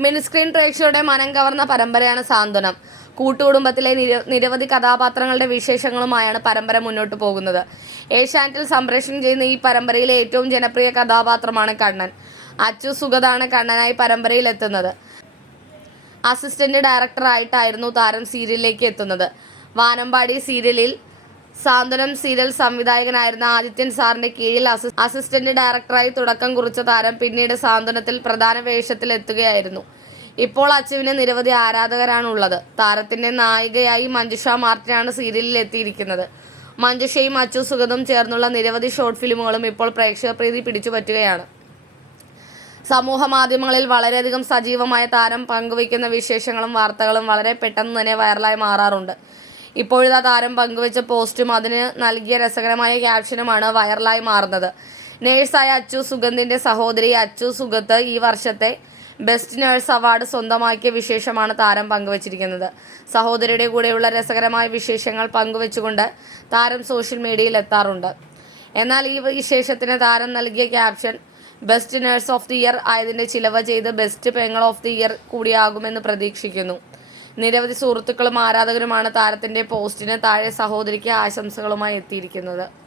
Mini screen പ്രേക്ഷകരുടെ മനം കവർന്ന പരമ്പരയാണ് സാന്ത്വനം. കൂട്ടുകുടുംബത്തിലെ നിരവധി കഥാപാത്രങ്ങളുടെ വിശേഷങ്ങളുമായാണ് പരമ്പര മുന്നോട്ട് പോകുന്നത്. ഏഷ്യാനെറ്റിൽ സംപ്രേഷണം ചെയ്യുന്ന ഈ പരമ്പരയിലെ ഏറ്റവും ജനപ്രിയ കഥാപാത്രമാണ് കണ്ണൻ. അച്ചു സുഗതാണ് കണ്ണനായി പരമ്പരയിൽ എത്തുന്നത് അസിസ്റ്റന്റ് ഡയറക്ടറായിട്ടായിരുന്നു താരം സീരിയലിലേക്ക് എത്തുന്നത്. വാനമ്പാടി സീരിയലിൽ സാന്ത്വനം സീരിയൽ സംവിധായകനായിരുന്ന ആദിത്യൻ സാറിന്റെ കീഴിൽ അസിസ്റ്റന്റ് ഡയറക്ടറായി തുടക്കം കുറിച്ച താരം പിന്നീട് സാന്ത്വനത്തിൽ പ്രധാന വേഷത്തിൽ എത്തുകയായിരുന്നു ഇപ്പോൾ അച്ചുവിന് നിരവധി ആരാധകരാണ് ഉള്ളത് താരത്തിന്റെ നായികയായി മഞ്ജുഷ മാർട്ടിനാണ് സീരിയലിൽ എത്തിയിരിക്കുന്നത്. മഞ്ജുഷയും അച്ചു സുഗതും ചേർന്നുള്ള നിരവധി ഷോർട്ട് ഫിലിമുകളും ഇപ്പോൾ പ്രേക്ഷക പ്രീതി പിടിച്ചുപറ്റുകയാണ് സമൂഹ മാധ്യമങ്ങളിൽ വളരെയധികം സജീവമായ താരം പങ്കുവയ്ക്കുന്ന വിശേഷങ്ങളും വാർത്തകളും വളരെ പെട്ടെന്ന് തന്നെ വൈറലായി മാറാറുണ്ട്. ഇപ്പോഴിതാ താരം പങ്കുവച്ച പോസ്റ്റും അതിന് നൽകിയ രസകരമായ ക്യാപ്ഷനുമാണ് വൈറലായി മാറുന്നത്. നേഴ്സായ അച്ചു സുഗന്ധിന്റെ സഹോദരി അച്ചു സുഗത്ത് ഈ വർഷത്തെ ബെസ്റ്റ് നേഴ്സ് അവാർഡ് സ്വന്തമാക്കിയ വിശേഷമാണ് താരം പങ്കുവച്ചിരിക്കുന്നത്. സഹോദരിയുടെ കൂടെയുള്ള രസകരമായ വിശേഷങ്ങൾ പങ്കുവച്ചുകൊണ്ട് താരം സോഷ്യൽ മീഡിയയിൽ എത്താറുണ്ട്. എന്നാൽ ഈ വിശേഷത്തിന് താരം നൽകിയ caption best nurse of the year ആയതിന്റെ ചിലവ് ചെയ്ത് ബെസ്റ്റ് പെങ്ങൾ ഓഫ് ദി ഇയർ കൂടിയാകുമെന്ന് പ്രതീക്ഷിക്കുന്നു. നിരവധി സുഹൃത്തുക്കളും ആരാധകരുമാണ് താരത്തിന്റെ പോസ്റ്റിന് താഴെ സഹോദരിക്ക് ആശംസകളുമായി എത്തിയിരിക്കുന്നത്.